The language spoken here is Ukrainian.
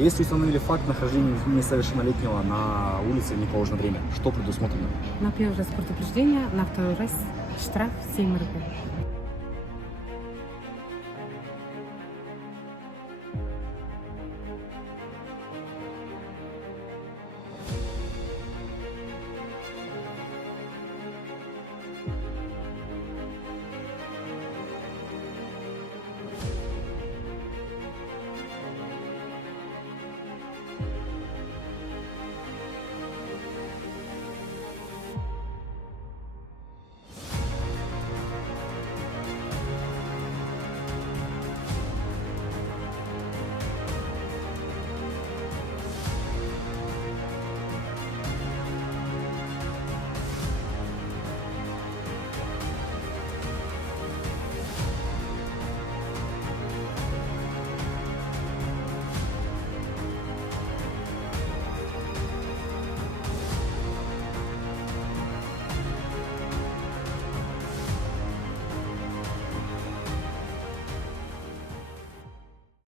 если установили факт нахождения несовершеннолетнего на улице в неположенное время, что предусмотрено? На первый раз предупреждение, на второй раз штраф 7 рублей.